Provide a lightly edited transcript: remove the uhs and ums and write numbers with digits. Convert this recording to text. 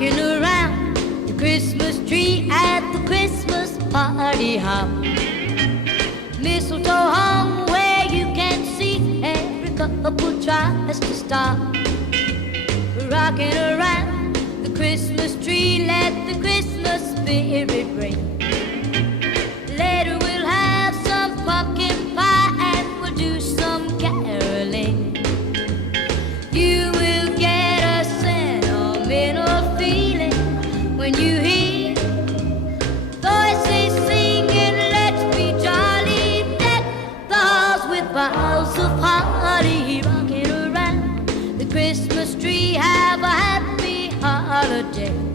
rocking around the Christmas tree at the Christmas party hop. Mistletoe hung where you can see every couple tries to stop. Rocking around the Christmas tree, let the Christmas spirit ring. Later we'll have some pumpkin pie and we'll do some caroling. You will get a sentimental feeling when you hear voices singing, let's be jolly, deck the halls with boughs of holly. Rocking around the Christmas tree, have a happy holiday.